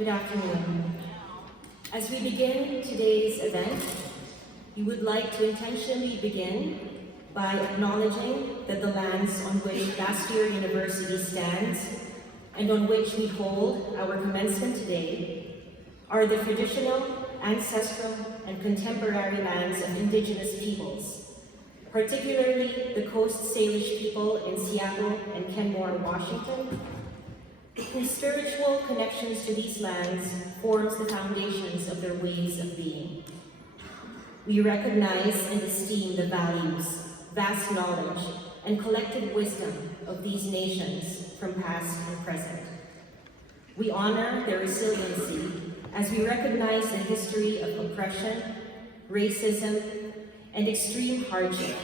Good afternoon. As we begin today's event, we would like to intentionally begin by acknowledging that the lands on which Bastyr University stands and on which we hold our commencement today are the traditional, ancestral, and contemporary lands of Indigenous peoples, particularly the Coast Salish people in Seattle and Kenmore, Washington, whose spiritual connections to these lands forms the foundations of their ways of being. We recognize and esteem the values, vast knowledge, and collective wisdom of these nations from past and present. We honor their resiliency as we recognize the history of oppression, racism, and extreme hardship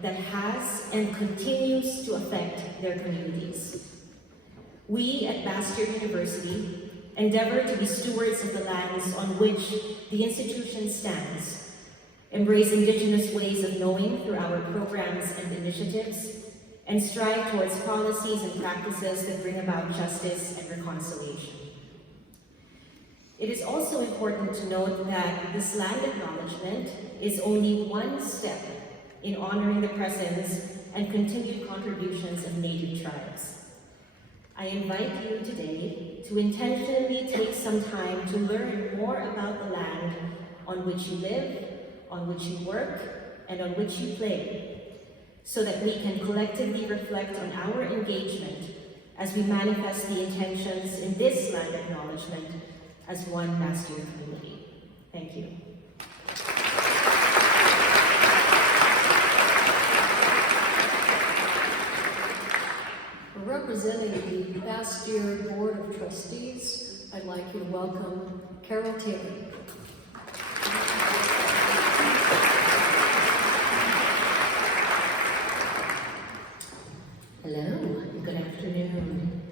that has and continues to affect their communities. We at Bastyr University endeavor to be stewards of the lands on which the institution stands, embrace Indigenous ways of knowing through our programs and initiatives, and strive towards policies and practices that bring about justice and reconciliation. It is also important to note that this land acknowledgement is only one step in honoring the presence and continued contributions of Native tribes. I invite you today to intentionally take some time to learn more about the land on which you live, on which you work, and on which you play, so that we can collectively reflect on our engagement as we manifest the intentions in this land acknowledgement as one Bastyr community. Thank you. Representing the Bastyr Board of Trustees, I'd like you to welcome Carol Taylor. Hello, good afternoon.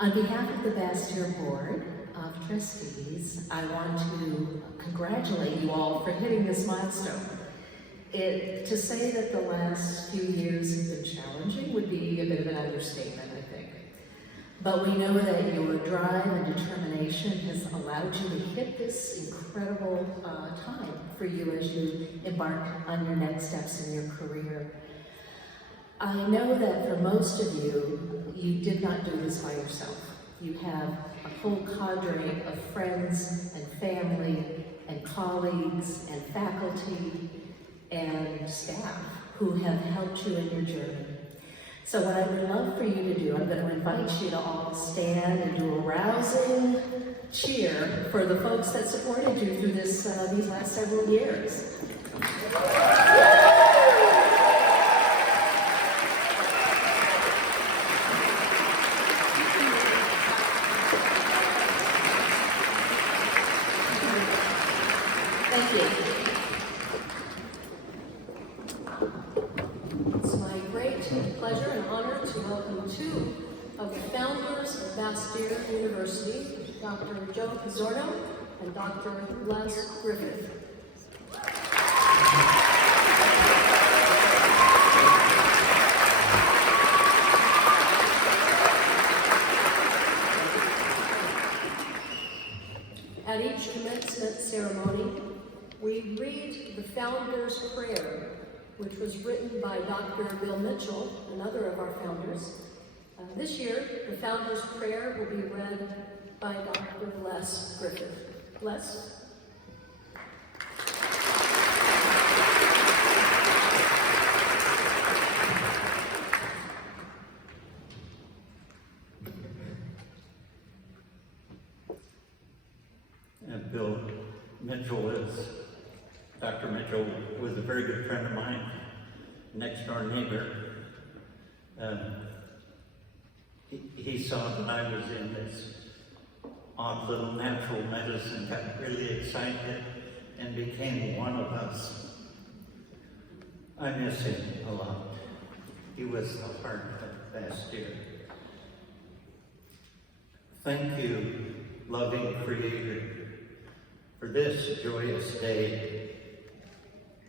On behalf of the Bastyr Board of Trustees, I want to congratulate you all for hitting this milestone. To say that the last few years have been challenging would be a bit of an understatement, I think. But we know that your drive and determination has allowed you to hit this incredible time for you as you embark on your next steps in your career. I know that for most of you, you did not do this by yourself. You have a whole cadre of friends and family and colleagues and faculty and staff who have helped you in your journey. So what I would love for you to do, I'm going to invite you to all stand and do a rousing cheer for the folks that supported you through this these last several years. Thank you. It's my great pleasure and honor to welcome two of the founders of Bastyr University, Dr. Joe Pizzorno and Dr. Les Griffith. At each commencement ceremony, we read the Founder's Prayer, which was written by Dr. Bill Mitchell, another of our founders. This year, the Founder's Prayer will be read by Dr. Les Griffith. Les? And Bill Mitchell Dr. Mitchell was a very good friend of mine, next door neighbor. He saw that I was in this odd little natural medicine, got really excited, and became one of us. I miss him a lot. He was the heart of Bastyr. Thank you, loving Creator, for this joyous day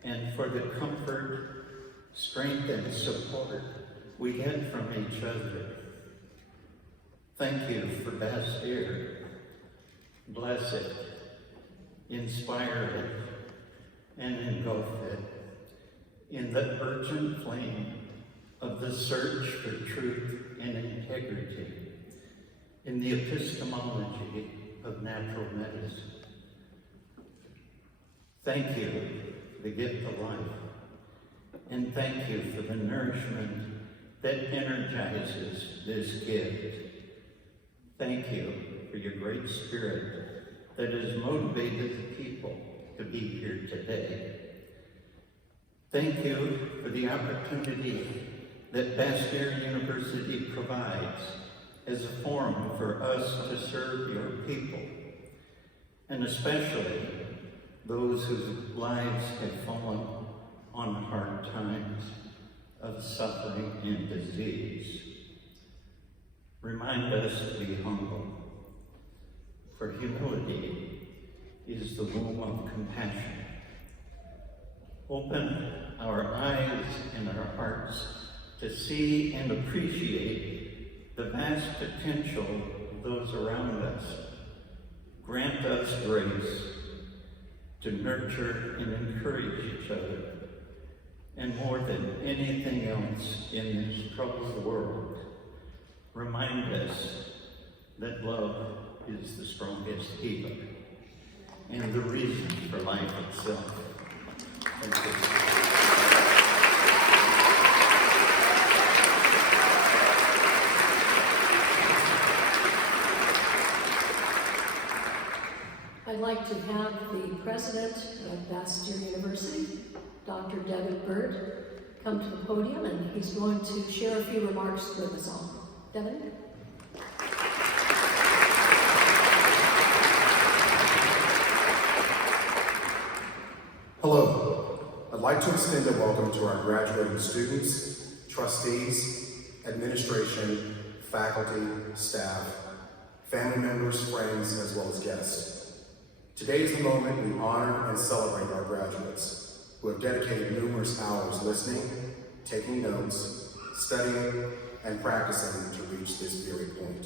and for the comfort, strength, and support we get from each other. Thank you for Bastyr. bless it, inspire it, and engulf it in the urgent flame of the search for truth and integrity in the epistemology of natural medicine. Thank you for the gift of life, and thank you for the nourishment that energizes this gift. Thank you for your great spirit that has motivated the people to be here today. Thank you for the opportunity that Bastyr University provides as a forum for us to serve your people, and especially those whose lives have fallen on hard times of suffering and disease. Remind us to be humble, for humility is the womb of compassion. Open our eyes and our hearts to see and appreciate the vast potential of those around us. Grant us grace to nurture and encourage each other, and more than anything else in this troubled world, remind us that love is the strongest healer and the reason for life itself. Thank you. I'd like to have the president of Bastyr University, Dr. Devin Bird, come to the podium, and he's going to share a few remarks with us all. Devin? Hello. I'd like to extend a welcome to our graduating students, trustees, administration, faculty, staff, family members, friends, as well as guests. Today is the moment we honor and celebrate our graduates who have dedicated numerous hours listening, taking notes, studying, and practicing to reach this very point.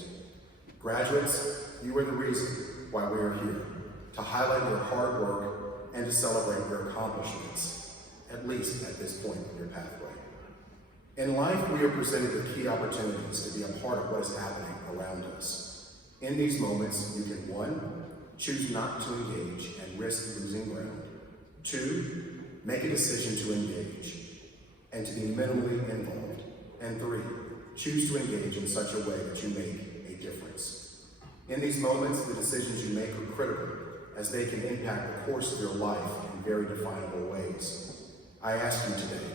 Graduates, you are the reason why we are here, to highlight your hard work and to celebrate your accomplishments, at least at this point in your pathway. In life, we are presented with key opportunities to be a part of what is happening around us. In these moments, you can 1, choose not to engage and risk losing ground. 2, make a decision to engage and to be minimally involved. And 3, choose to engage in such a way that you make a difference. In these moments, the decisions you make are critical, as they can impact the course of your life in very definable ways. I ask you today,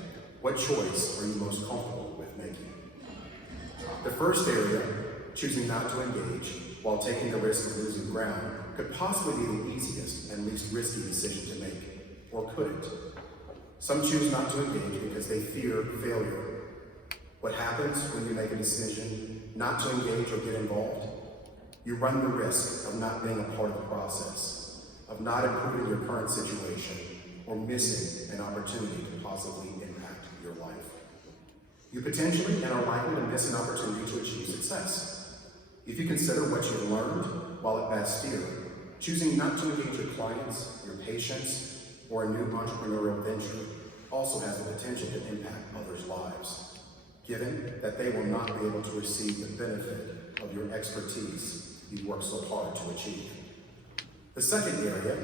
what choice are you most comfortable with making? The first area, choosing not to engage while taking the risk of losing ground, could possibly be the easiest and least risky decision to make, or could it? Some choose not to engage because they fear failure. What happens when you make a decision not to engage or get involved? You run the risk of not being a part of the process, of not improving your current situation, or missing an opportunity to possibly impact your life. You potentially and are likely to miss an opportunity to achieve success. If you consider what you've learned while at Bastyr, choosing not to engage your clients, your patients, or a new entrepreneurial venture also has the potential to impact others' lives, given that they will not be able to receive the benefit of your expertise you worked so hard to achieve. The second area,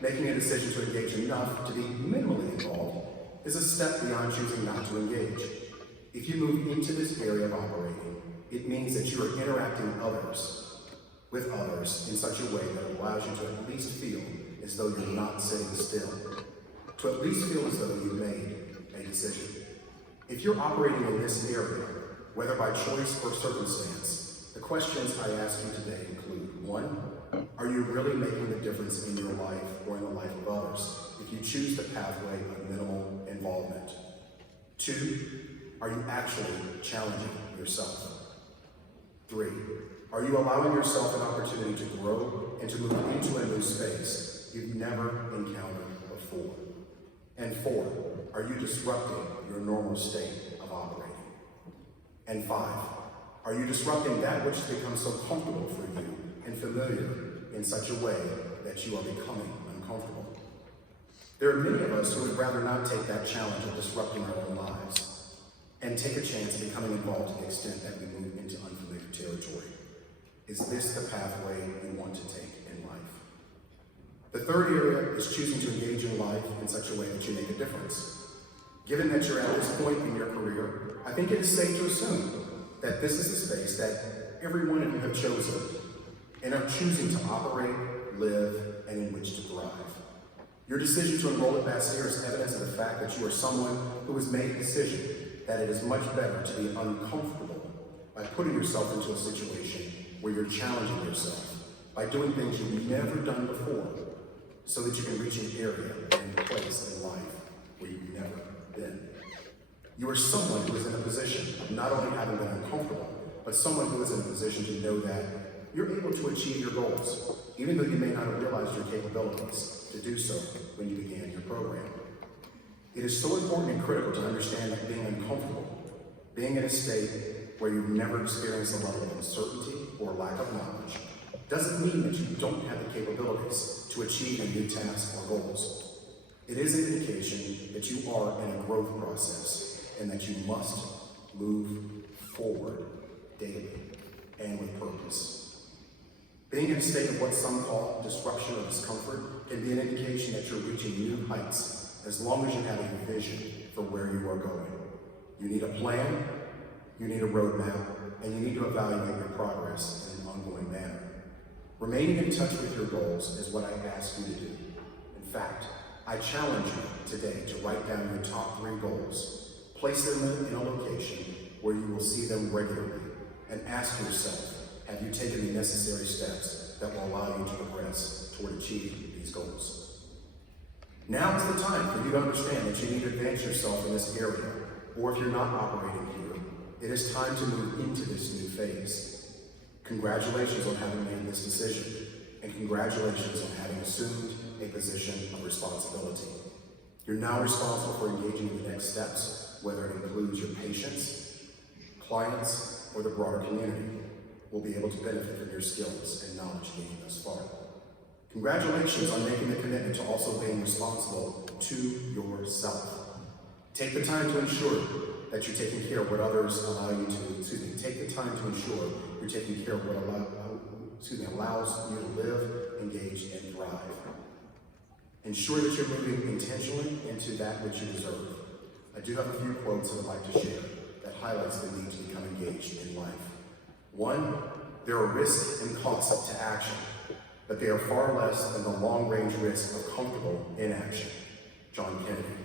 making a decision to engage enough to be minimally involved, is a step beyond choosing not to engage. If you move into this area of operating, it means that you are interacting with others in such a way that allows you to at least feel as though you're not sitting still, to at least feel as though you've made a decision. If you're operating in this area, whether by choice or circumstance, the questions I ask you today include: 1, are you really making a difference in your life or in the life of others if you choose the pathway of minimal involvement? 2, are you actually challenging yourself? 3, are you allowing yourself an opportunity to grow and to move into a new space you've never encountered before? And 4, are you disrupting your normal state of operating? And 5, are you disrupting that which has become so comfortable for you and familiar in such a way that you are becoming uncomfortable. There are many of us who would rather not take that challenge of disrupting our own lives and take a chance of becoming involved to the extent that we move into unfamiliar territory. Is this the pathway we want to take in life? The third area is choosing to engage in life in such a way that you make a difference. Given that you're at this point in your career, I think it is safe to assume that this is the space that every one of you have chosen and are choosing to operate, live, and in which to thrive. Your decision to enroll at Bastyr is evidence of the fact that you are someone who has made a decision that it is much better to be uncomfortable by putting yourself into a situation where you're challenging yourself, by doing things you've never done before, so that you can reach an area and place in life where you've never been. You are someone who is in a position of not only having been uncomfortable, but someone who is in a position to know that you're able to achieve your goals, even though you may not have realized your capabilities to do so when you began your program. It is so important and critical to understand that being uncomfortable, being in a state where you've never experienced a level of uncertainty or lack of knowledge, doesn't mean that you don't have the capabilities to achieve a new task or goals. It is an indication that you are in a growth process and that you must move forward daily and with purpose. Being in a state of what some call disruption or discomfort can be an indication that you're reaching new heights as long as you have a vision for where you are going. You need a plan, you need a roadmap, and you need to evaluate your progress in an ongoing manner. Remaining in touch with your goals is what I ask you to do. In fact, I challenge you today to write down your top 3 goals, place them in a location where you will see them regularly, and ask yourself, have you taken the necessary steps that will allow you to progress toward achieving these goals? Now is the time for you to understand that you need to advance yourself in this area, or if you're not operating here, it is time to move into this new phase. Congratulations on having made this decision, and congratulations on having assumed a position of responsibility. You're now responsible for engaging in the next steps, whether it includes your patients, clients, or the broader community. Will be able to benefit from your skills and knowledge gained thus far. Congratulations on making the commitment to also being responsible to yourself. Take the time to ensure that you're taking care of what others allow you to, take the time to ensure you're taking care of what allows you to live, engage, and thrive. Ensure that you're moving intentionally into that which you deserve. I do have a few quotes that I'd like to share that highlights the need to become engaged in life. 1, there are risks and costs to action, but they are far less than the long-range risk of comfortable inaction. John Kennedy.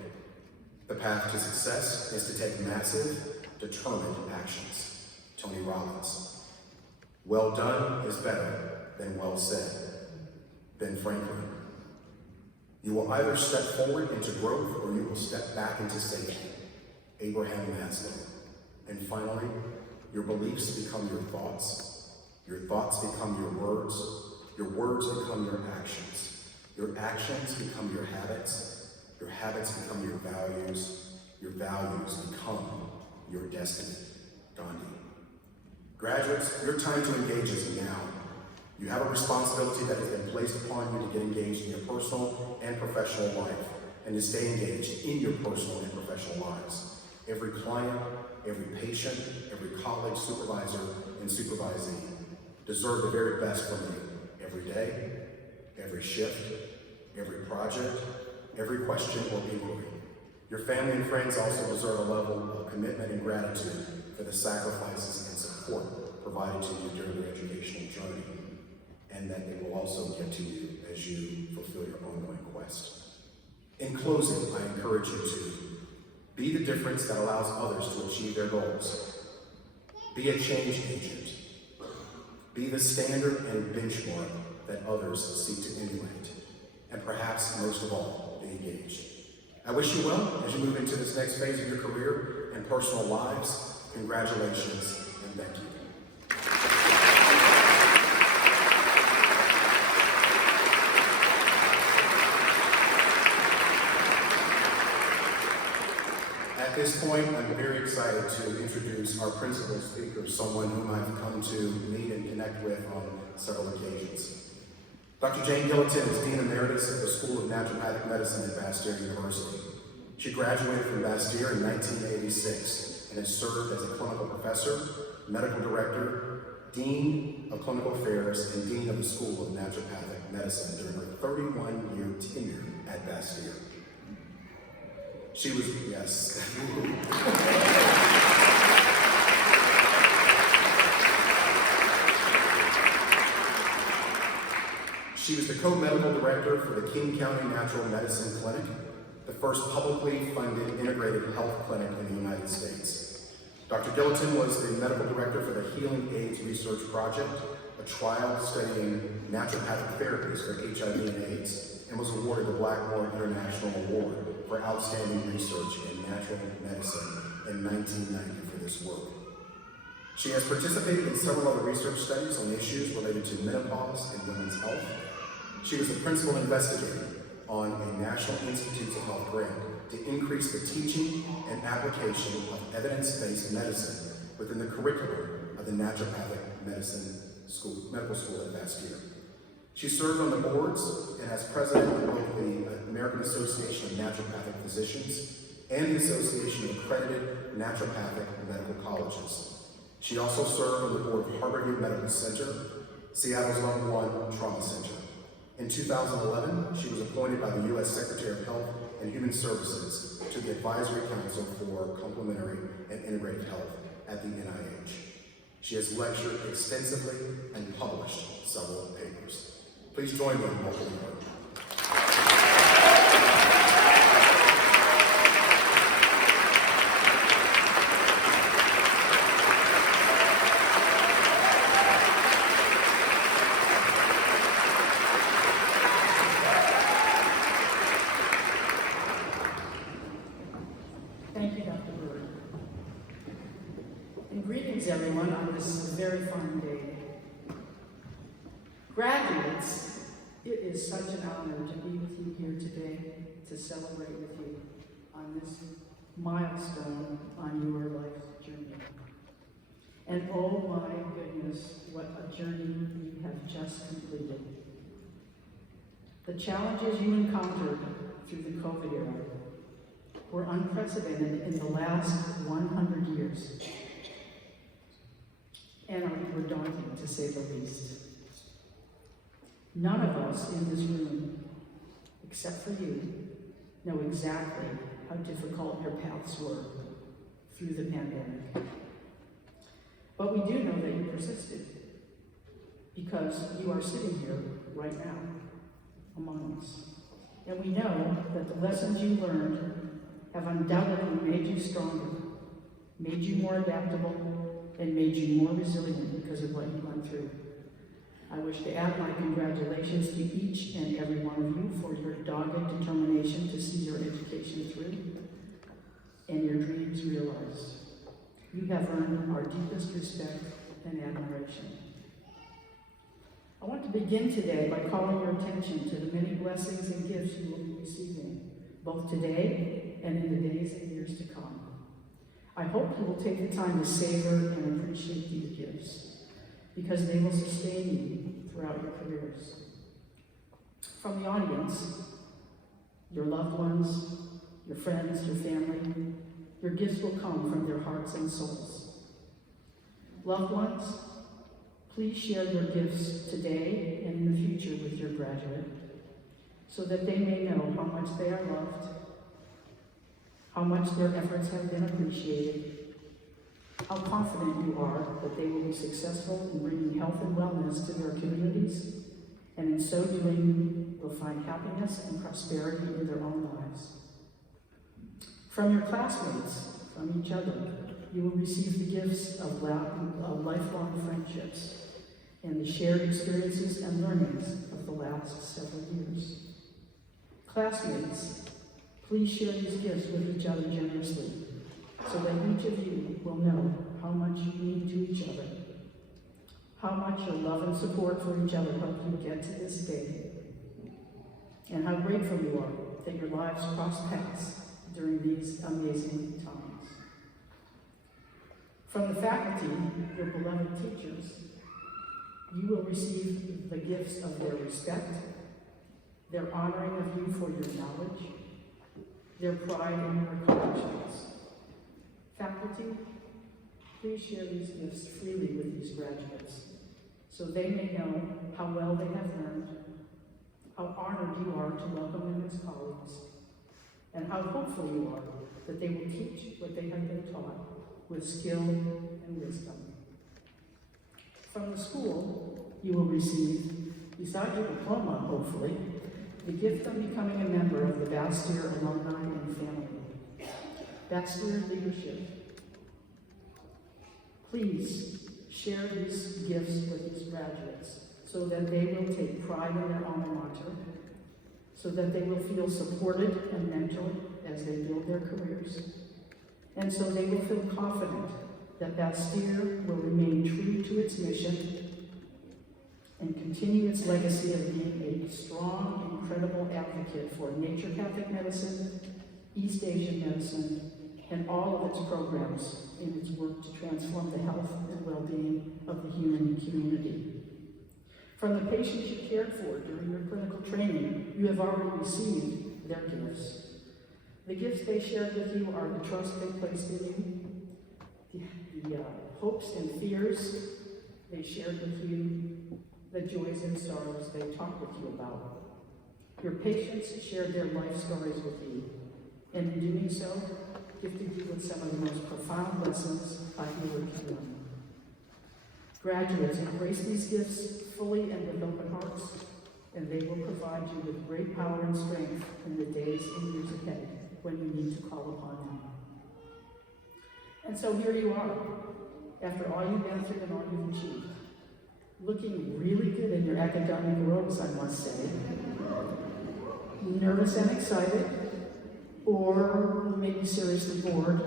The path to success is to take massive, determined actions. Tony Robbins. Well done is better than well said. Ben Franklin. You will either step forward into growth or you will step back into safety. Abraham Maslow. And finally, your beliefs become your thoughts become your words become your actions become your habits become your values become your destiny. Gandhi. Graduates, your time to engage is now. You have a responsibility that has been placed upon you to get engaged in your personal and professional life, and to stay engaged in your personal and professional lives. Every client, every patient, every colleague, supervisor, and supervisee deserve the very best from you every day, every shift, every project, every question or inquiry. Your family and friends also deserve a level of commitment and gratitude for the sacrifices and support provided to you during your educational journey, and that they will also give to you as you fulfill your ongoing quest. In closing, I encourage you to be the difference that allows others to achieve their goals. Be a change agent. Be the standard and benchmark that others seek to emulate. And perhaps most of all, be engaged. I wish you well as you move into this next phase of your career and personal lives. Congratulations and thank you. At this point, I'm very excited to introduce our principal speaker, someone whom I've come to meet and connect with on several occasions. Dr. Jane Gilliton is Dean Emeritus of the School of Naturopathic Medicine at Bastyr University. She graduated from Bastyr in 1986 and has served as a clinical professor, medical director, Dean of Clinical Affairs, and Dean of the School of Naturopathic Medicine during her 31-year tenure at Bastyr. She was, yes. She was the co-medical director for the King County Natural Medicine Clinic, the first publicly funded integrated health clinic in the United States. Dr. Gilliton was the medical director for the Healing AIDS Research Project, a trial studying naturopathic therapies for HIV and AIDS, and was awarded the Blackmore International Award for Outstanding Research in Natural Medicine in 1990 for this work. She has participated in several other research studies on issues related to menopause and women's health. She was the principal investigator on a National Institutes of Health grant to increase the teaching and application of evidence-based medicine within the curriculum of the Naturopathic Medical School at Bastyr. She served on the boards and as president of both the American Association of Naturopathic Physicians and the Association of Accredited Naturopathic Medical Colleges. She also served on the board of Harborview Medical Center, Seattle's #1 trauma center. In 2011, she was appointed by the U.S. Secretary of Health and Human Services to the Advisory Council for Complementary and Integrative Health at the NIH. She has lectured extensively and published several papers. Please join me in welcoming her. Thank you, Dr. Brewer. And greetings, everyone, on this very fine day. Graduates, it is such an honor to be with you here today to celebrate with you on this milestone on your life's journey. And oh my goodness, what a journey you have just completed. The challenges you encountered through the COVID era were unprecedented in the last 100 years, and were daunting to say the least. None of us in this room, except for you, know exactly how difficult your paths were through the pandemic. But we do know that you persisted, because you are sitting here right now among us. And we know that the lessons you learned have undoubtedly made you stronger, made you more adaptable, and made you more resilient because of what you went through. I wish to add my congratulations to each and every one of you for your dogged determination to see your education through and your dreams realized. You have earned our deepest respect and admiration. I want to begin today by calling your attention to the many blessings and gifts you will be receiving, both today and in the days and years to come. I hope you will take the time to savor and appreciate these gifts, because they will sustain you throughout your careers. From the audience, your loved ones, your friends, your family, your gifts will come from their hearts and souls. Loved ones, please share your gifts today and in the future with your graduate, so that they may know how much they are loved, how much their efforts have been appreciated, how confident you are that they will be successful in bringing health and wellness to their communities, and in so doing will find happiness and prosperity in their own lives. From your classmates, from each other, you will receive the gifts of lifelong friendships and the shared experiences and learnings of the last several years. Classmates, please share these gifts with each other generously, so that each of you will know how much you mean to each other, how much your love and support for each other helped you get to this day, and how grateful you are that your lives crossed paths during these amazing times. From the faculty, your beloved teachers, You will receive the gifts of their respect, their honoring of you for your knowledge, their pride in your accomplishments. Faculty, please share these gifts freely with these graduates so they may know how well they have learned, how honored you are to welcome them as colleagues, and how hopeful you are that they will teach what they have been taught with skill and wisdom. From the school, you will receive, besides your diploma, hopefully, the gift of becoming a member of the Bastyr alumni and family. Bastyr leadership. Please share these gifts with these graduates so that they will take pride in their alma mater, so that they will feel supported and mentored as they build their careers, and so they will feel confident that Bastyr will remain true to its mission and continue its legacy of being a strong, incredible advocate for naturopathic medicine, East Asian medicine, and all of its programs in its work to transform the health and well-being of the human community. From the patients you cared for during your clinical training, you have already received their gifts. The gifts they shared with you are the trust they placed in you, the hopes and fears they shared with you, the joys and sorrows they talked with you about. Your patients shared their life stories with you, and in doing so, gifted you with some of the most profound lessons I ever could learn. Graduates, embrace these gifts fully and with open hearts, and they will provide you with great power and strength in the days and years ahead when you need to call upon them. And so here you are, after all you've been through and all you've achieved, looking really good in your academic robes, I must say. Nervous and excited, or maybe seriously bored,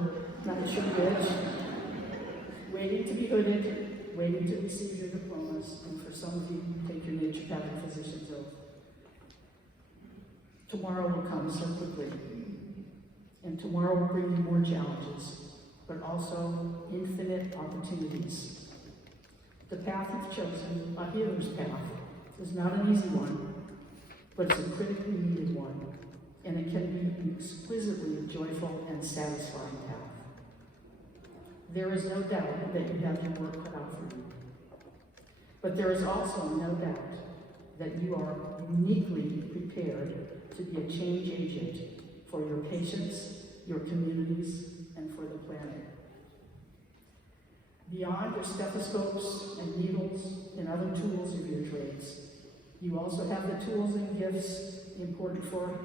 not sure which. Waiting to be hooded, waiting to receive your diplomas, and for some of you, take your naturopathic physician's oath. Tomorrow will come so quickly, and tomorrow will bring you more challenges, but also infinite opportunities. The path you've chosen, a healer's path, is not an easy one, but it's a critically needed one, and it can be an exquisitely joyful and satisfying path. There is no doubt that you have your work cut out for you, but there is also no doubt that you are uniquely prepared to be a change agent for your patients, your communities, and for the planet. Beyond your stethoscopes and needles and other tools of your trades, you also have the tools and gifts important for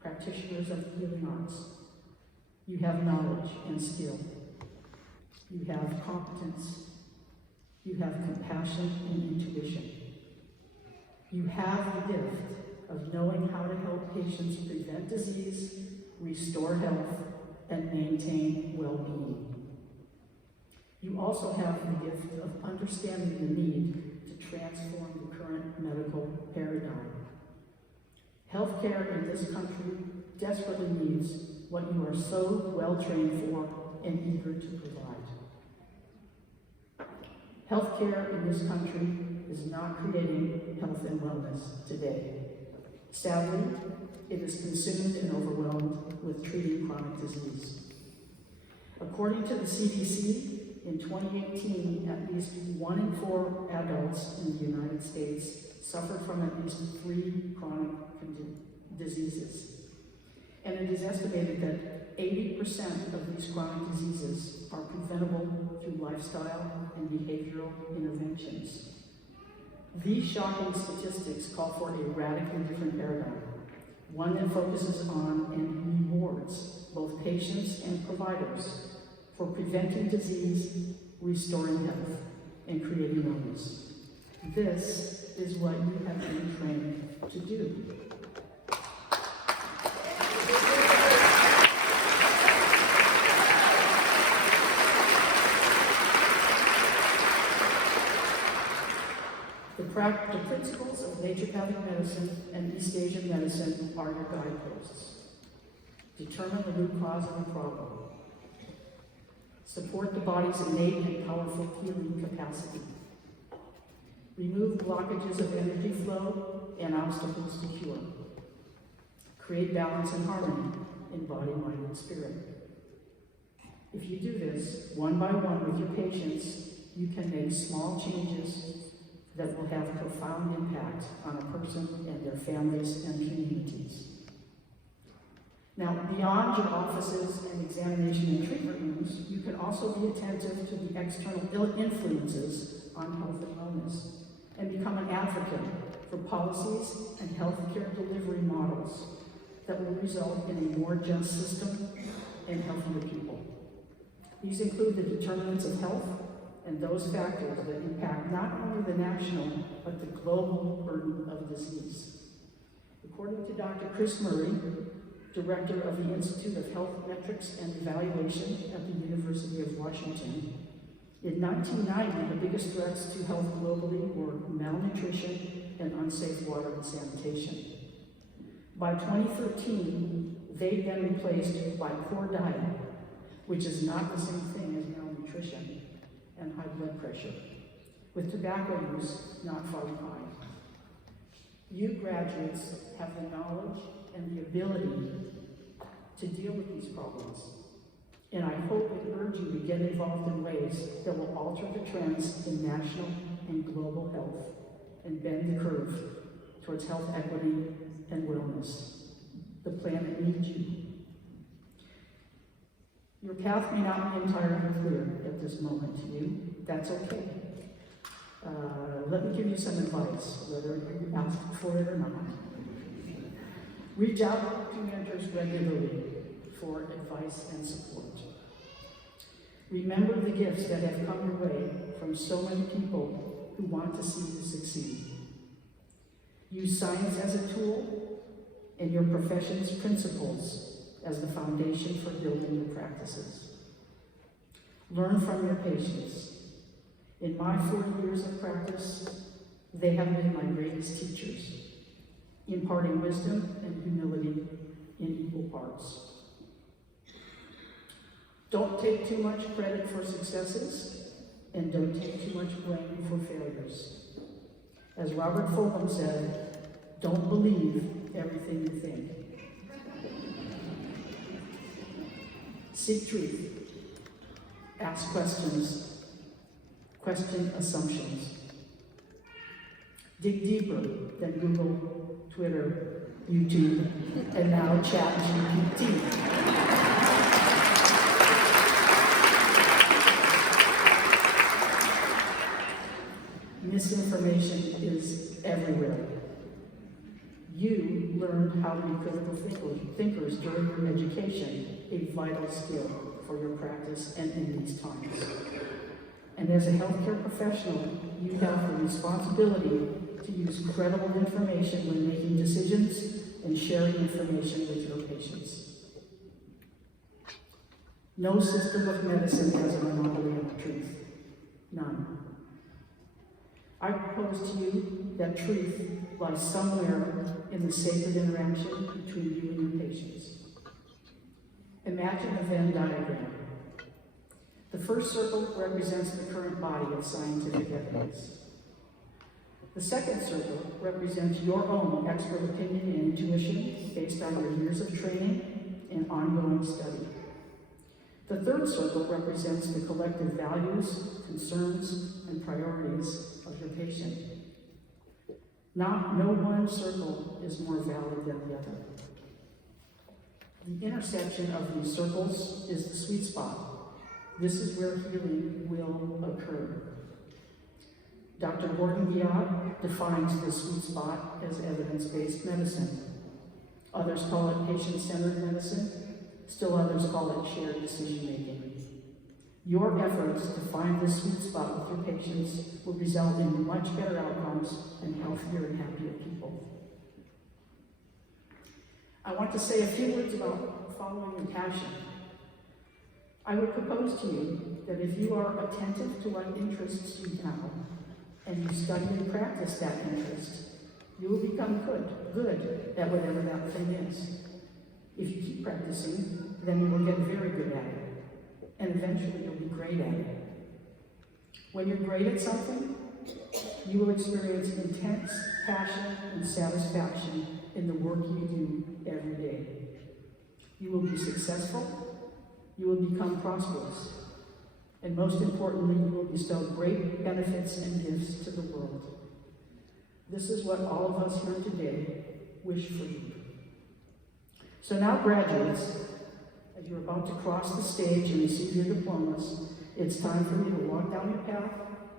practitioners of the healing arts. You have knowledge and skill. You have competence. You have compassion and intuition. You have the gift of knowing how to help patients prevent disease, restore health, and maintain well-being. You also have the gift of understanding the need to transform the current medical paradigm. Healthcare in this country desperately needs what you are so well trained for and eager to provide. Healthcare in this country is not creating health and wellness today. Sadly, it is consumed and overwhelmed with treating chronic disease. According to the CDC, in 2018, at least 1 in 4 adults in the United States suffered from at least 3 chronic diseases. And it is estimated that 80% of these chronic diseases are preventable through lifestyle and behavioral interventions. These shocking statistics call for a radically different paradigm, one that focuses on and rewards both patients and providers for preventing disease, restoring health, and creating wellness. This is what you have been trained to do. The principles of naturopathic medicine and East Asian medicine are your guideposts. Determine the root cause of the problem. Support the body's innate and powerful healing capacity. remove blockages of energy flow and obstacles to cure, create balance and harmony in body, mind, and spirit. If you do this one by one with your patients, you can make small changes that will have profound impact on a person and their families and communities. Now, beyond your offices and examination and treatment rooms, you can also be attentive to the external influences on health and wellness and become an advocate for policies and healthcare delivery models that will result in a more just system and healthier people. These include the determinants of health and those factors that impact not only the national, but the global burden of disease. According to Dr. Chris Murray, Director of the Institute of Health Metrics and Evaluation at the University of Washington, in 1990, the biggest threats to health globally were malnutrition and unsafe water and sanitation. By 2013, they'd been replaced by poor diet, which is not the same thing as malnutrition, and high blood pressure, with tobacco use not far behind. You graduates have the knowledge and the ability to deal with these problems, and I hope and urge you to get involved in ways that will alter the trends in national and global health and bend the curve towards health equity and wellness. The planet needs you. Your path may not be entirely clear at this moment to you. That's okay. Let me give you some advice, whether you ask for it or not. Reach out to mentors regularly for advice and support. Remember the gifts that have come your way from so many people who want to see you succeed. Use science as a tool and your profession's principles as the foundation for building your practices. Learn from your patients. In my 40 years of practice, they have been my greatest teachers, imparting wisdom and humility in equal parts. Don't take too much credit for successes, and don't take too much blame for failures. As Robert Fulgham said, don't believe everything you think. Seek truth. Ask questions. Question assumptions. Dig deeper than Google, Twitter, YouTube, and now ChatGPT. Misinformation is everywhere. You learned how to be critical thinkers during your education, a vital skill for your practice and in these times. And as a healthcare professional, you have the responsibility to use credible information when making decisions and sharing information with your patients. No system of medicine has a monopoly on truth. None. I propose to you that truth lies somewhere in the sacred interaction between you and your patients. Imagine a Venn diagram. The first circle represents the current body of scientific evidence. The second circle represents your own expert opinion and intuition based on your years of training and ongoing study. The third circle represents the collective values, concerns, and priorities of your patient. No one circle is more valid than the other. The intersection of these circles is the sweet spot. This is where healing will occur. Dr. Gordon Guiot defines this sweet spot as evidence-based medicine. Others call it patient-centered medicine. Still others call it shared decision-making. Your efforts to find this sweet spot with your patients will result in much better outcomes and healthier and happier people. I want to say a few words about following your passion. I would propose to you that if you are attentive to what interests you now, and you study and practice that interest, you will become good at whatever that thing is. If you keep practicing, then you will get very good at it, and eventually you'll be great at it. When you're great at something, you will experience intense passion and satisfaction in the work you do every day. You will be successful, you will become prosperous, and most importantly, you will bestow great benefits and gifts to the world. This is what all of us here today wish for you. So now, graduates, as you're about to cross the stage and receive your diplomas, it's time for you to walk down your path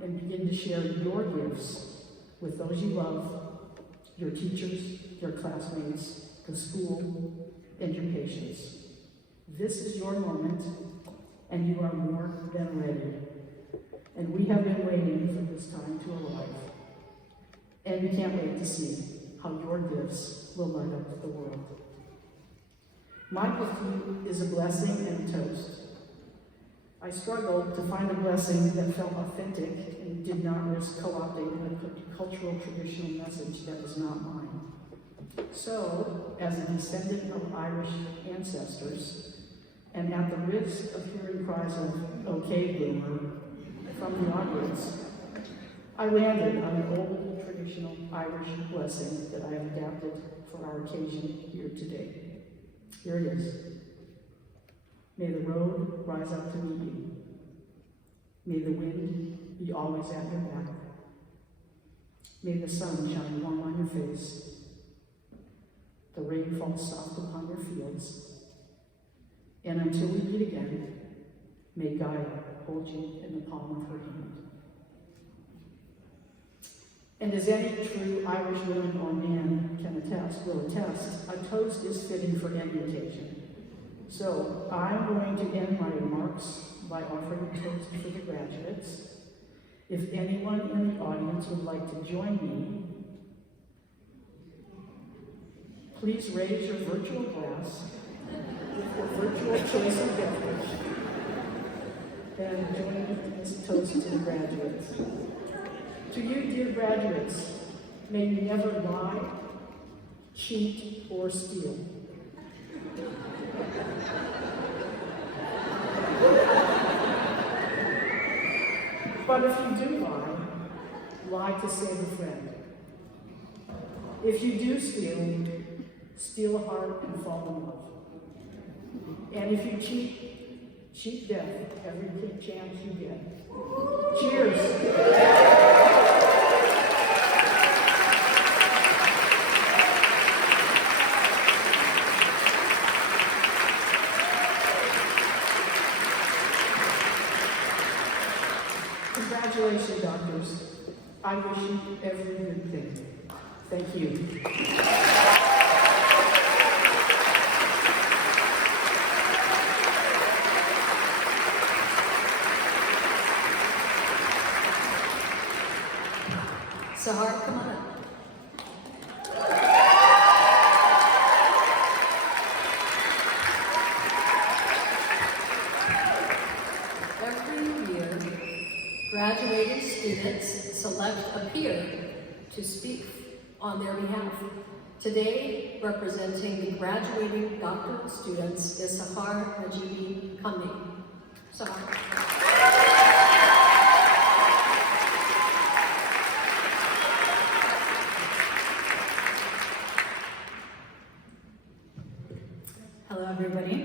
and begin to share your gifts with those you love, your teachers, your classmates, the school, and your patients. This is your moment, and you are more than ready. And we have been waiting for this time to arrive. And we can't wait to see how your gifts will light up the world. My gift to you is a blessing and a toast. I struggled to find a blessing that felt authentic and did not risk co-opting a cultural traditional message that was not mine. So, as a descendant of Irish ancestors, and at the risk of hearing cries of "okay, boomer" from the audience, I landed on an old traditional Irish blessing that I have adapted for our occasion here today. Here it is. May the road rise up to meet you. May the wind be always at your back. May the sun shine warm on your face. The rain falls soft upon your fields. And until we meet again, may Gaia hold you in the palm of her hand. And as any true Irish woman or man will attest, a toast is fitting for any occasion. So I'm going to end my remarks by offering a toast for the graduates. If anyone in the audience would like to join me, please raise your virtual glass with your virtual choice of beverage and join in this toast to the graduates. To you, dear graduates, may you never lie, cheat, or steal. But if you do lie to save a friend. If you do steal a heart and fall in love. And if you cheat death every chance you get. Cheers! Congratulations, doctors. I wish you every good thing. Thank you. Sahar, come on up. Every year, graduating students select a peer to speak on their behalf. Today, representing the graduating doctoral students is Sahar Najibi Kami. Sahar. Hello, everybody.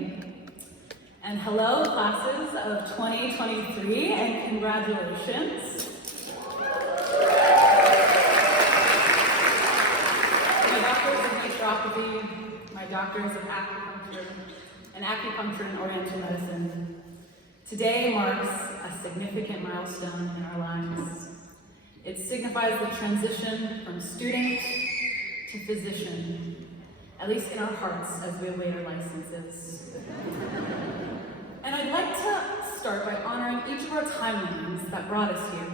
And hello, classes of 2023, and congratulations. My doctorate is in naturopathy, my doctorate is in acupuncture and oriental medicine. Today marks a significant milestone in our lives. It signifies the transition from student to physician, at least in our hearts as we await our licenses. And I'd like to start by honoring each of our timelines that brought us here.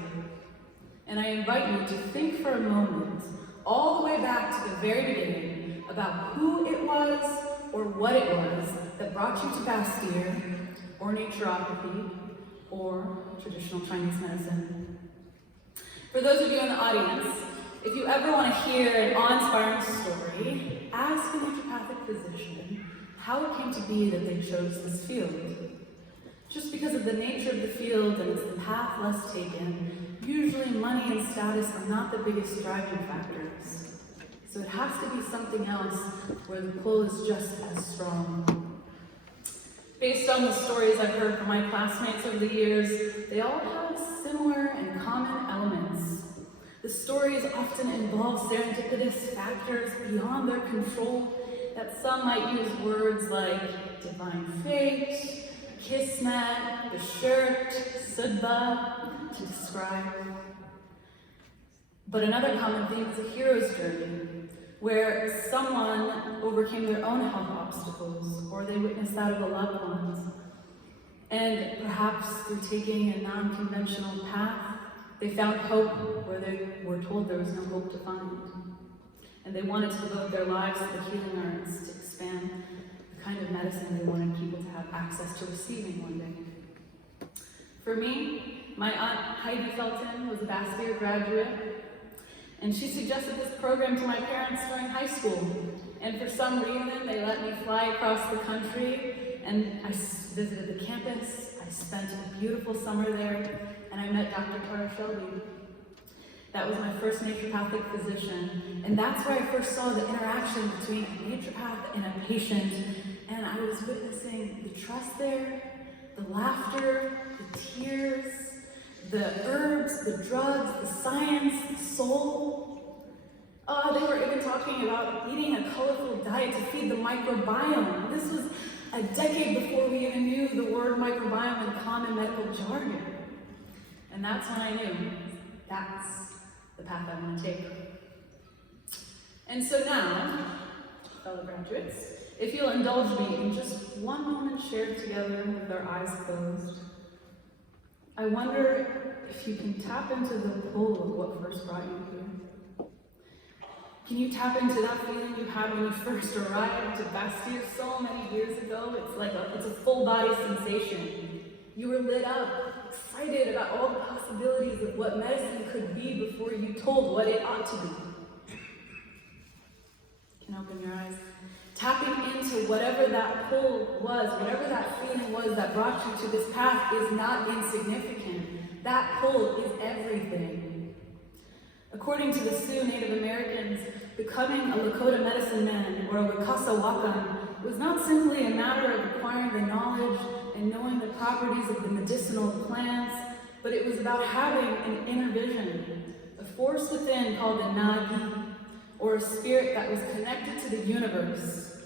And I invite you to think for a moment, all the way back to the very beginning, about who it was or what it was that brought you to Bastille, or naturopathy, or traditional Chinese medicine. For those of you in the audience, if you ever want to hear an awe-inspiring story, ask a naturopathic physician how it came to be that they chose this field. Just because of the nature of the field and it's the path less taken, usually money and status are not the biggest driving factors. So it has to be something else where the pull is just as strong. Based on the stories I've heard from my classmates over the years, they all have similar and common elements. The stories often involve serendipitous factors beyond their control that some might use words like divine fate, kismet, beshert, sudba to describe. But another common theme is a hero's journey, where someone overcame their own health obstacles, or they witnessed that of a loved ones. And perhaps through taking a non-conventional path, they found hope where they were told there was no hope to find. And they wanted to devote their lives to the healing arts to expand the kind of medicine they wanted people to have access to receiving one day. For me, my aunt Heidi Felton was a Bastyr graduate, and she suggested this program to my parents during high school. And for some reason, they let me fly across the country, and I visited the campus. I spent a beautiful summer there, and I met Dr. Shelby. That was my first naturopathic physician, and that's where I first saw the interaction between a naturopath and a patient, and I was witnessing the trust there, the laughter, the tears, the herbs, the drugs, the science, the soul. They were even talking about eating a colorful diet to feed the microbiome. This was a decade before we even knew the word microbiome in common medical jargon. And that's when I knew that's the path I want to take. And so now, fellow graduates, if you'll indulge me in just one moment shared together with our eyes closed, I wonder if you can tap into the pull of what first brought you here. Can you tap into that feeling you had when you first arrived to Bastyr so many years ago? It's a full body sensation. You were lit up, excited about all the possibilities of what medicine could be before you told what it ought to be. You can open your eyes. Tapping into whatever that pull was, whatever that feeling was that brought you to this path is not insignificant. That pull is everything. According to the Sioux Native Americans, becoming a Lakota medicine man or a Wikasawakan was not simply a matter of acquiring the knowledge and knowing the properties of the medicinal plants, but it was about having an inner vision, a force within called the Nagi, or a spirit that was connected to the universe.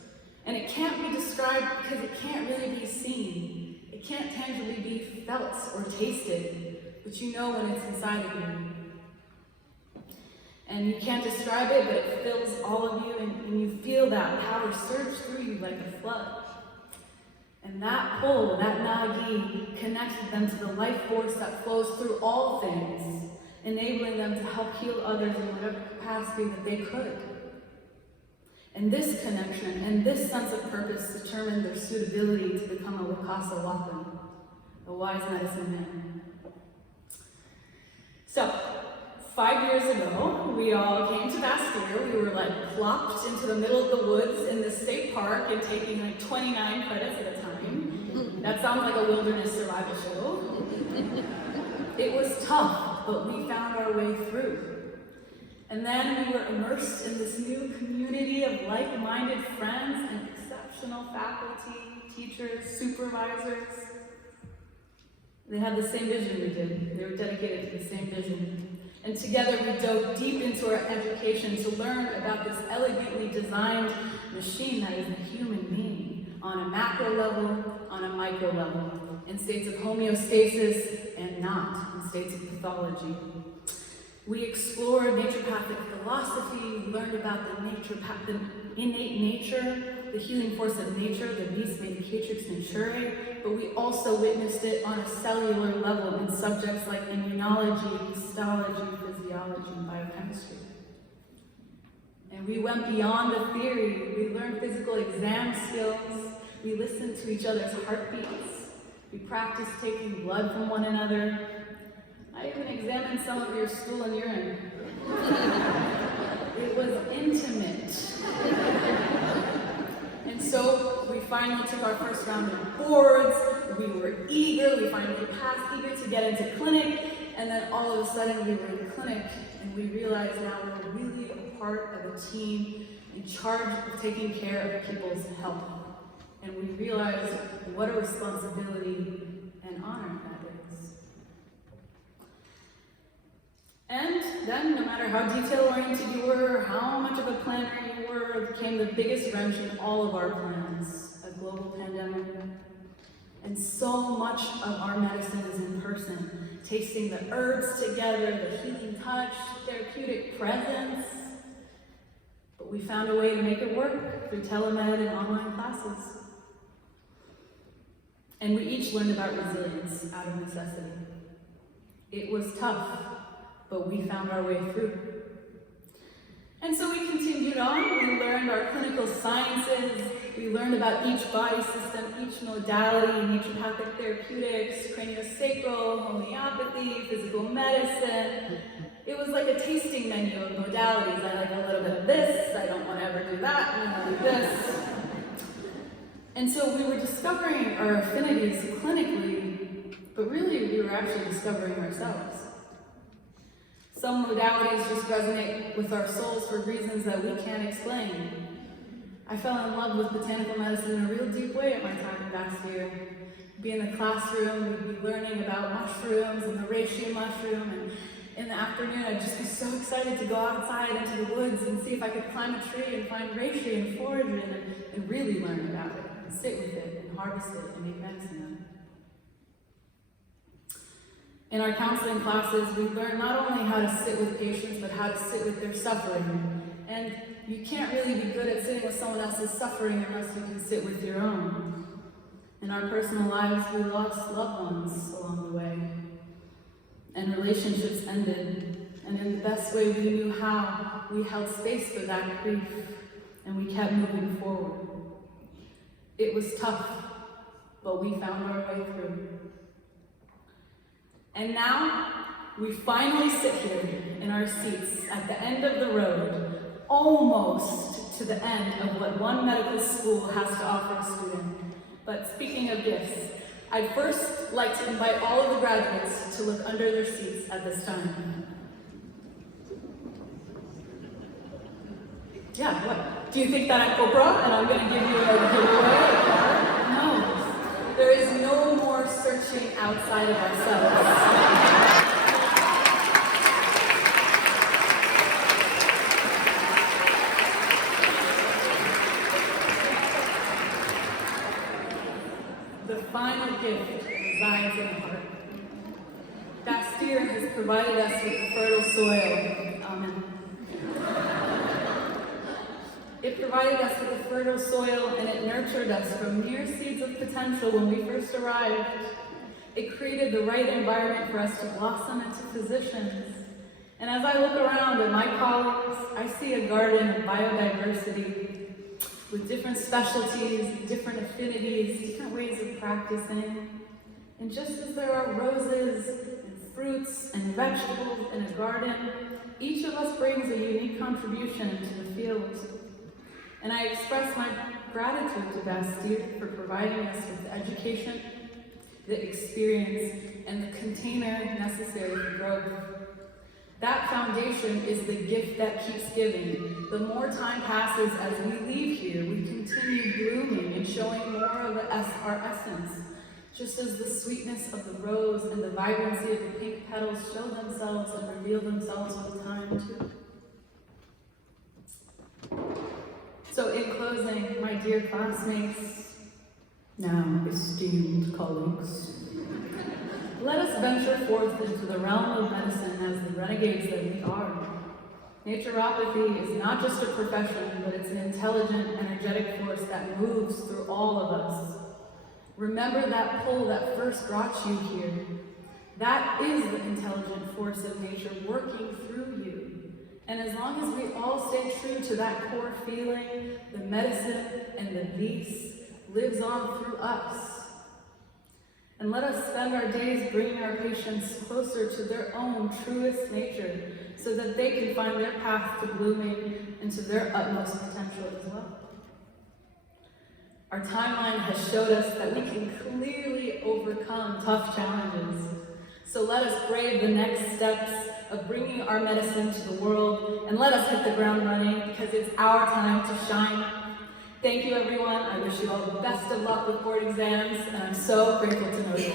And it can't be described because it can't really be seen. It can't tangibly be felt or tasted, but you know when it's inside of you. And you can't describe it, but it fills all of you, and you feel that power surge through you like a flood. And that pull, that Nagi, connected them to the life force that flows through all things, enabling them to help heal others in whatever capacity that they could. And this connection and this sense of purpose determined their suitability to become a Wikasawakan, a wise medicine man. So, 5 years ago, we all came to Bastyr. We were plopped into the middle of the woods in the state park and taking 29 credits at a time. That sounds like a wilderness survival show. It was tough, but we found our way through. And then we were immersed in this new community of like-minded friends and exceptional faculty, teachers, supervisors. They had the same vision we did. They were dedicated to the same vision. And together we dove deep into our education to learn about this elegantly designed machine that is the human being on a macro level, on a micro level, in states of homeostasis and not in states of pathology. We explored naturopathic philosophy, we learned about the innate nature, the healing force of nature, the vis medicatrix naturae, but we also witnessed it on a cellular level in subjects like immunology, histology, physiology, and biochemistry. And we went beyond the theory. We learned physical exam skills. We listened to each other's heartbeats. We practiced taking blood from one another. I even examined some of your stool and urine. It was intimate. And so we finally took our first round of boards. We were eager. We finally passed, eager to get into clinic. And then all of a sudden we were in clinic and we realized now we're really a part of a team in charge of taking care of people's health. And we realized what a responsibility and honor that is. And then, no matter how detail-oriented you were, how much of a planner you were, came the biggest wrench in all of our plans, a global pandemic. And so much of our medicine is in person, tasting the herbs together, the healing touch, therapeutic presence. But we found a way to make it work through telemed and online classes. And we each learned about resilience out of necessity. It was tough, but we found our way through. And so we continued on. We learned our clinical sciences. We learned about each body system, each modality, naturopathic therapeutics, craniosacral, homeopathy, physical medicine. It was like a tasting menu of modalities. I like a little bit of this. I don't want to ever do that. I want to do this. And so we were discovering our affinities clinically, but really we were actually discovering ourselves. Some modalities just resonate with our souls for reasons that we can't explain. I fell in love with botanical medicine in a real deep way at my time in Bastyr. Be in the classroom, we'd be learning about mushrooms and the reishi mushroom, and in the afternoon I'd just be so excited to go outside into the woods and see if I could climb a tree and find reishi and forage it and really learn about it, and sit with it and harvest it and make medicine of it. In our counseling classes, we learn not only how to sit with patients, but how to sit with their suffering. And you can't really be good at sitting with someone else's suffering unless you can sit with your own. In our personal lives, we lost loved ones along the way. And relationships ended. And in the best way we knew how, we held space for that grief. And we kept moving forward. It was tough, but we found our way through. And now, we finally sit here in our seats at the end of the road, almost to the end of what one medical school has to offer a student. But speaking of gifts, I'd first like to invite all of the graduates to look under their seats at this time. Yeah, what? Do you think that I'm Oprah and I'm going to give you a giveaway? No. There is no more searching outside of ourselves. The final gift resides in the heart. Bastyr has provided us with the fertile soil. Amen. It provided us with a fertile soil and it nurtured us from mere seeds of potential when we first arrived. It created the right environment for us to blossom into physicians. And as I look around at my colleagues, I see a garden of biodiversity with different specialties, different affinities, different ways of practicing. And just as there are roses and fruits and vegetables in a garden, each of us brings a unique contribution to the field. And I express my gratitude to Bastyr for providing us with the education, the experience, and the container necessary for growth. That foundation is the gift that keeps giving. The more time passes as we leave here, we continue blooming and showing more of our essence, just as the sweetness of the rose and the vibrancy of the pink petals show themselves and reveal themselves with time too. So in closing, my dear classmates, now esteemed colleagues, let us venture forth into the realm of medicine as the renegades that we are. Naturopathy is not just a profession, but it's an intelligent, energetic force that moves through all of us. Remember that pull that first brought you here. That is the intelligent force of nature working through you. And as long as we all stay true to that core feeling, the medicine and the peace lives on through us. And let us spend our days bringing our patients closer to their own truest nature so that they can find their path to blooming and to their utmost potential as well. Our timeline has showed us that we can clearly overcome tough challenges. So let us brave the next steps of bringing our medicine to the world, and let us hit the ground running, because it's our time to shine. Thank you, everyone. I wish you all the best of luck with board exams, and I'm so grateful to know you.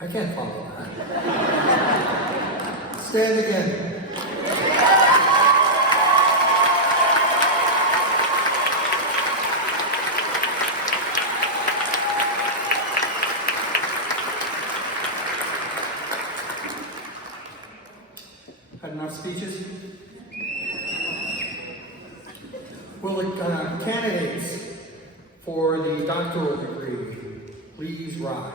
I can't follow that. Stand again. Had enough speeches? Will the candidates for the doctoral degree please rise?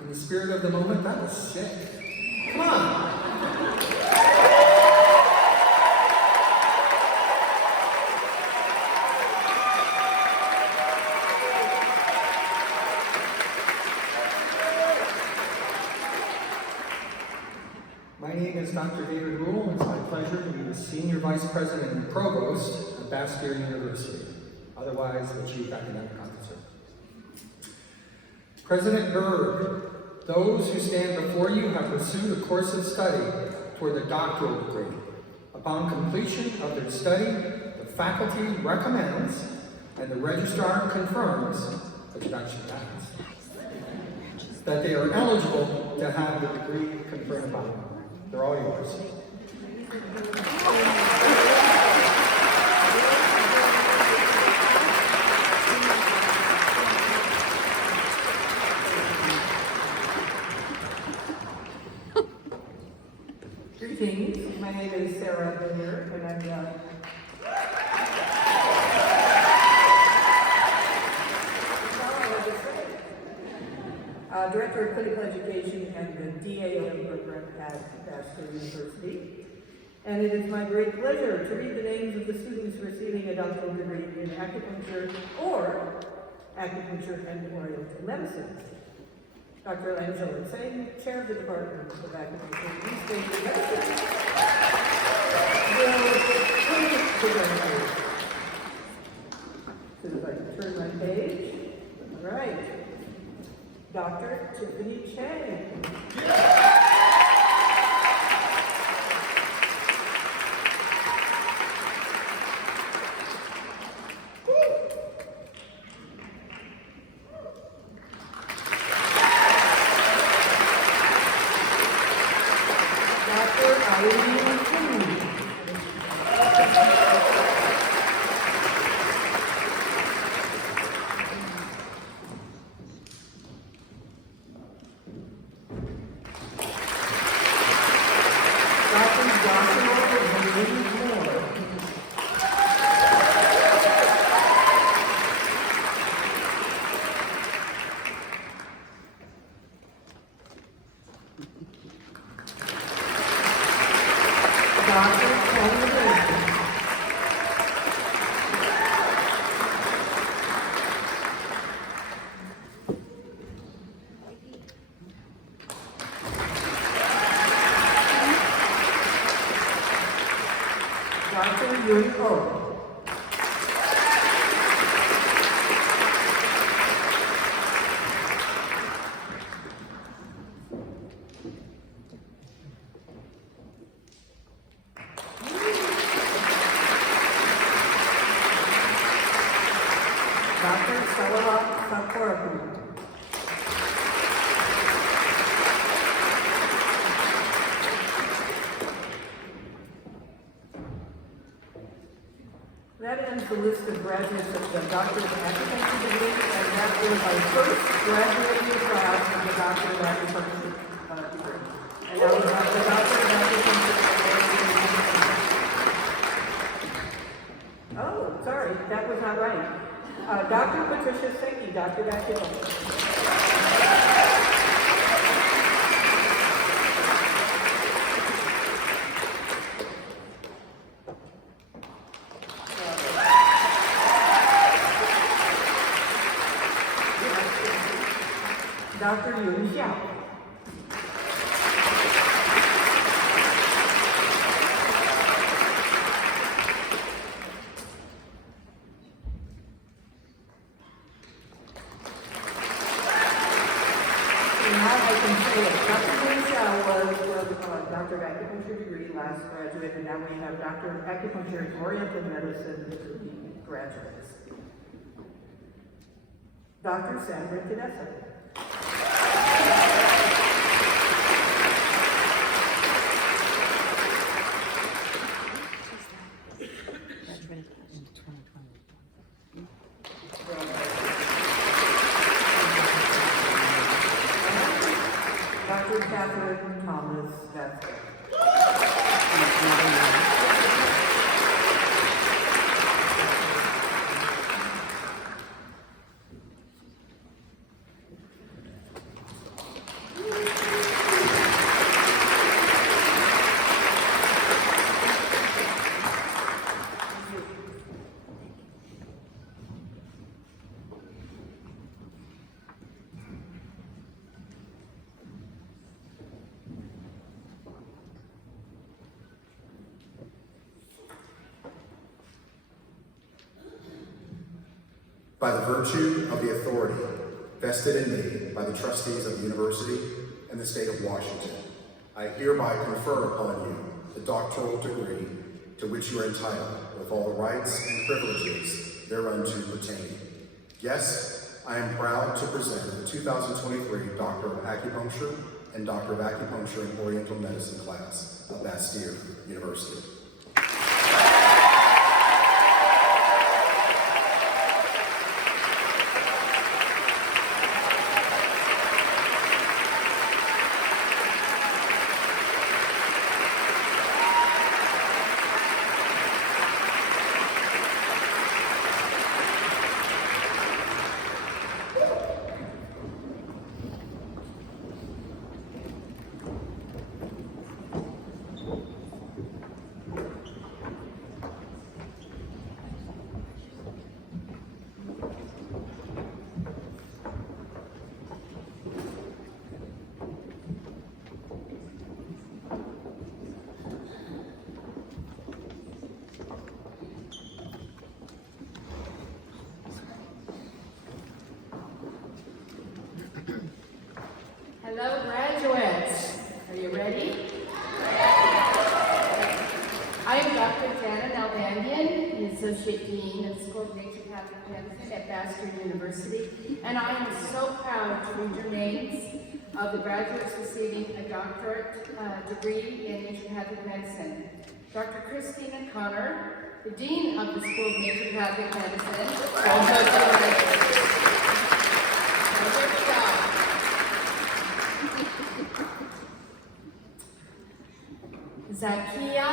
In the spirit of the moment, that was sick. Come on. My name is Dr. David Rule, and it's my pleasure to be the Senior Vice President and Provost at Bastyr University, otherwise the Chief Academic Officer. President Berg, those who stand before you have pursued a course of study toward the doctoral degree. Upon completion of their study, the faculty recommends and the registrar confirms, which actually happens, that they are eligible to have the degree conferred upon them. They're all yours. Greetings, my name is Sarah Villier, and I'm Director of Clinical Education and the DAM program at Bastyr University. And it is my great pleasure to read the names of the students receiving a doctoral degree in acupuncture or acupuncture and oriental medicine. Dr. Angela Tseng, Chair of the Department of Acupuncture and East Asian Medicine, will take the degree. As soon as I can turn my page. All right. Dr. Tiffany Chang. Dr. Eileen King. the list of graduates of the Doctor of Acupuncture degree, and that was our first graduating class of the Doctor of Acupuncture degree. And now we have the Doctor of Acupuncture. Oh, sorry, that was not right. Dr. Patricia Secchi, Doctor of Acupuncture. Dr. Yun Xiao. Now I can say it. Dr. Yun Xiao was Doctor of Acupuncture degree, last graduate, and now we have Doctor of Acupuncture and Oriental Medicine graduates. Dr. Sandra Tedesco. Dr. Catherine Thomas Vasquez. By the virtue of the authority vested in me by the trustees of the university and the state of Washington, I hereby confer upon you the doctoral degree to which you are entitled, with all the rights and privileges thereunto pertaining. Yes, I am proud to present the 2023 Doctor of Acupuncture and Doctor of Acupuncture and Oriental Medicine class of Bastyr University. Hello, graduates. Are you ready? I am Dr. Janet Albandian, the Associate Dean of the School of Naturopathic Medicine at Bastyr University, and I am so proud to read your names of the graduates receiving a doctorate degree in naturopathic medicine. Dr. Christina Connor, the Dean of the School of Naturopathic Medicine, Zakia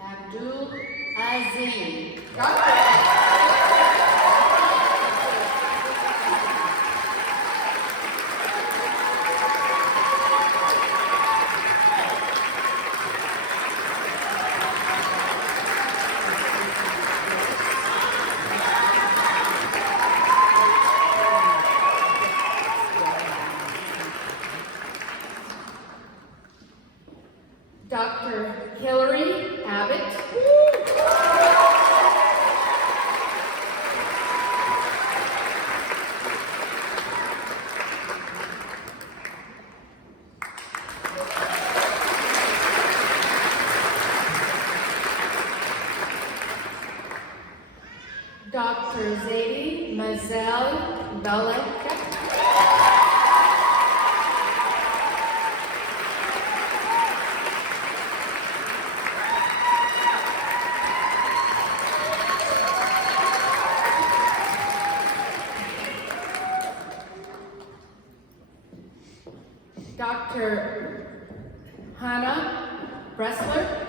Abdul Azim. Dr. Hillary Abbott. Dr. Zadie Mazel Belek. Dr. Hannah Bressler.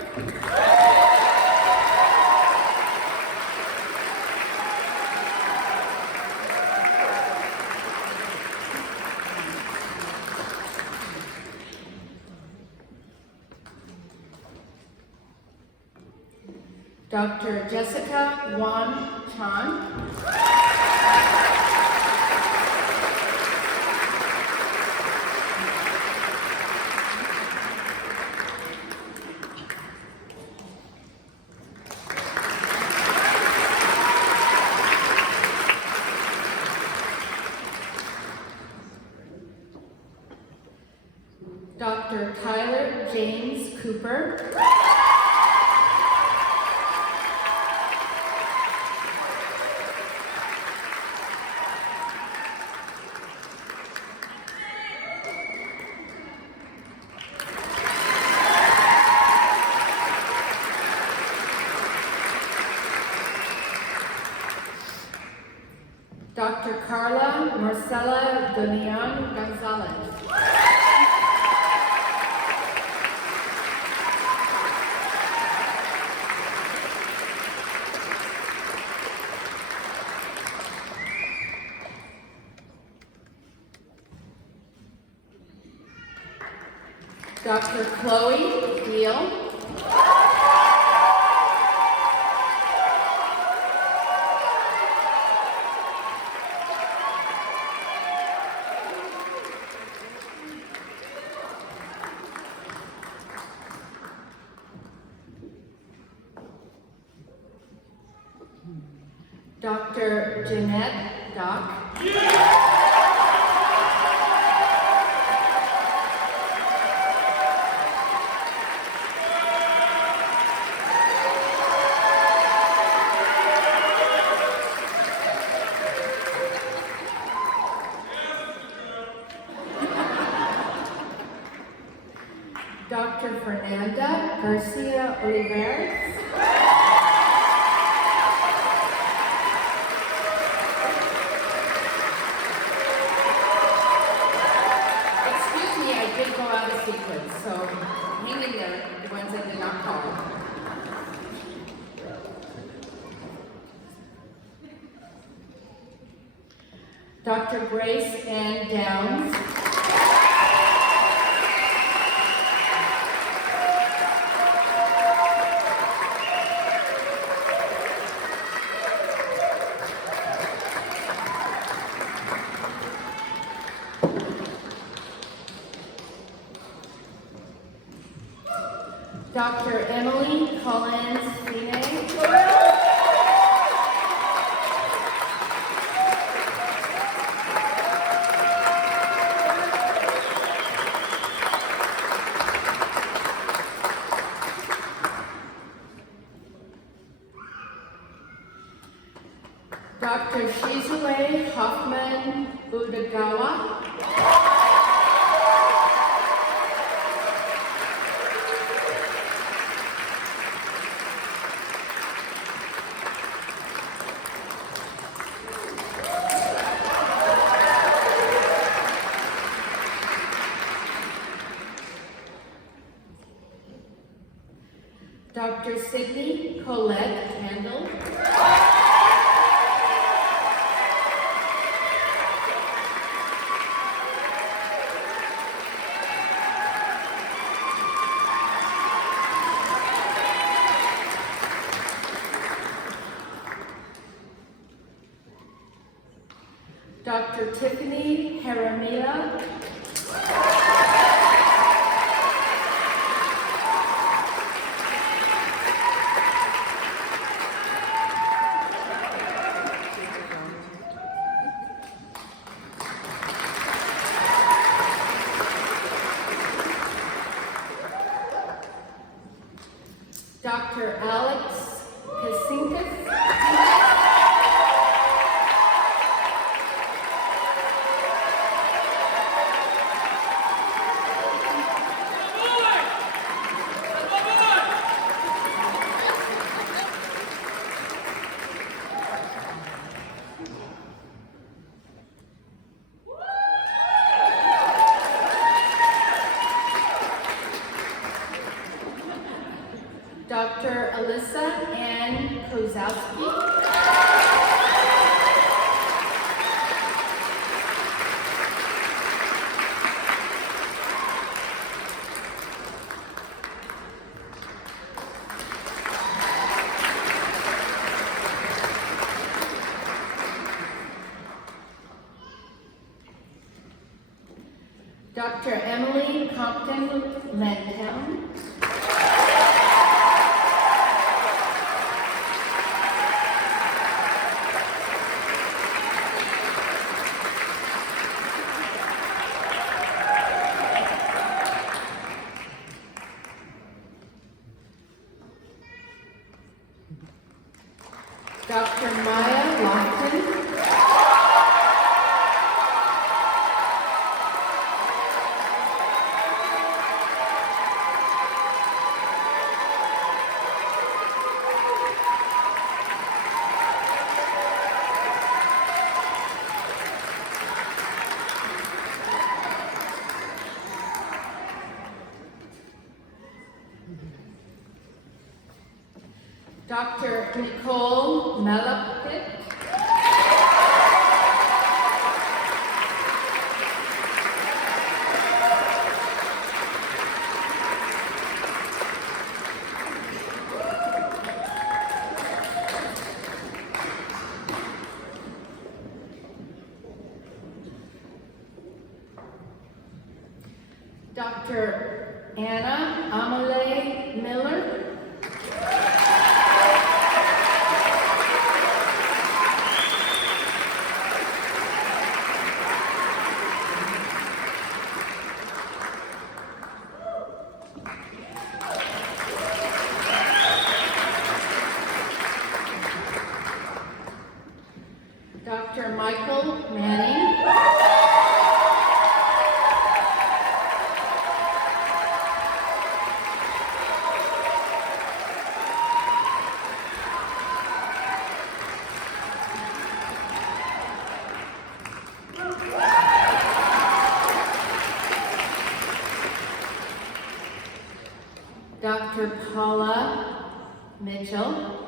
Dr. Jessica Wan Chan. Dr. Tyler James Cooper. Dr. Carla Marcela de Leon Gonzalez. Dr. Chloe Deal. Dr. Jeanette Dock. Dr. Fernanda Garcia Olivares. Excuse me, I did go out of sequence, so hang in there, the ones I did not call. Dr. Grace Ann Downs. Dr. Emily Collins Fine. Dr. Shizue Hoffman Udagawa. Dr. Sydney Colette Handel. Dr. Tiffany Haramia. Dr. Alex Kasinkas. Dr. Emily Compton Lantown. Dr. Maya Lofton. Dr. Nicole Malapit. Dr. Anna Amelie Miller. Dr. Michael Manning. Dr. Paula Mitchell.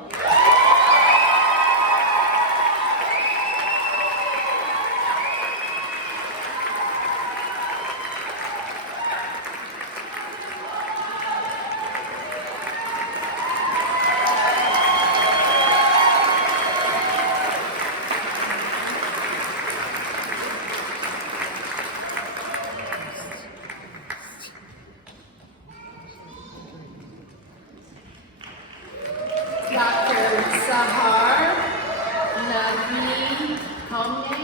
Dr. Sahar Navi Kamne.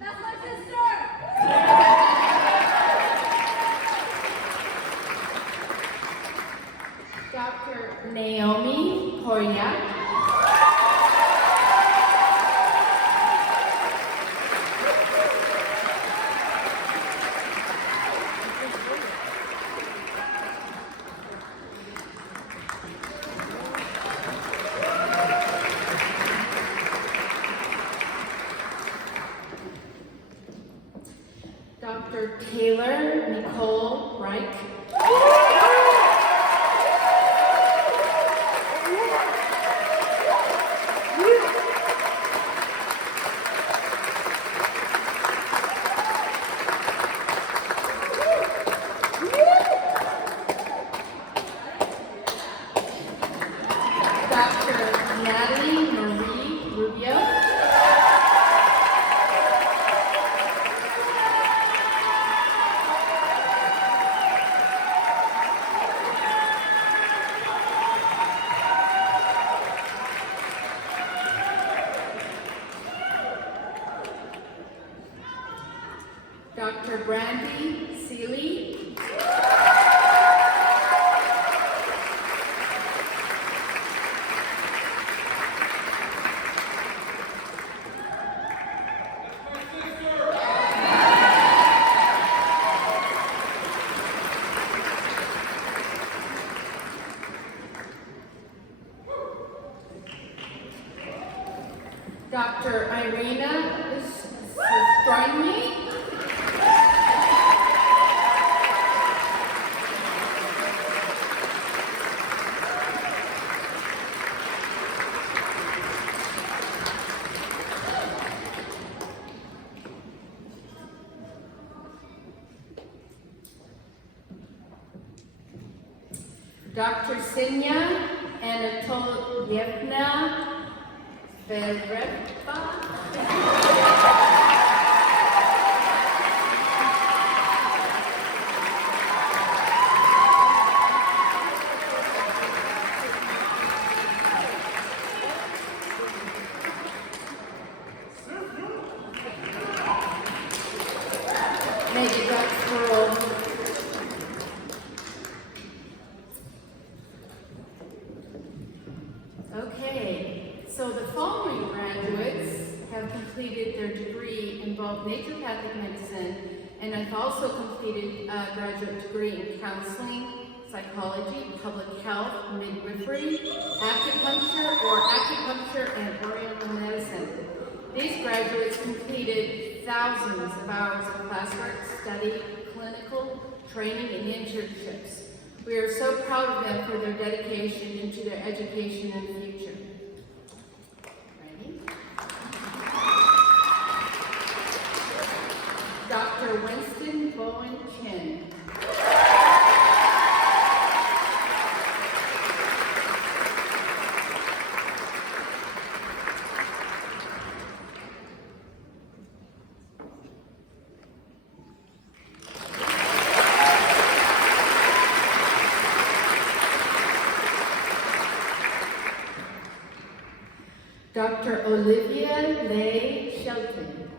That's my sister! Dr. Naomi Horyak. Dr. Taylor Nicole Reich. Dr. Natalie Marie Rubio. Dr. Brandy Seeley. Dr. Irina Striny. Dr. Ksenia Anatolievna Vereva. May the Doctoral. Okay, so the following graduates have completed their degree in both naturopathic medicine and have also completed a graduate degree in counseling, psychology, public health, midwifery, acupuncture and oriental medicine. These graduates completed thousands of hours of classwork, study, clinical, training, and internships. We are so proud of them for their dedication into their education and future. Ready? Dr. Winston Bowen Chin. Dr. Olivia Leigh Shelton.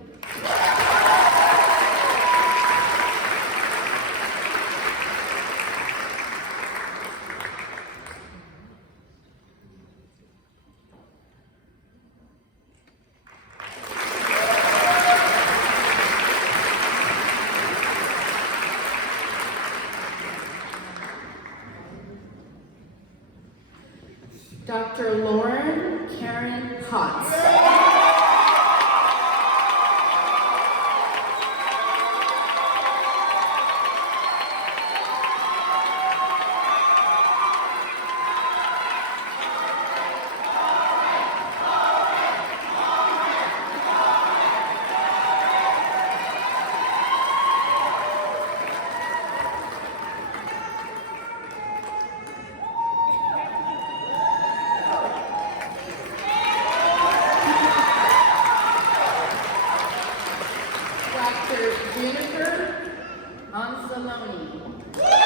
Dr. Lauren Karen Potts. Dr. Jennifer Anzalone.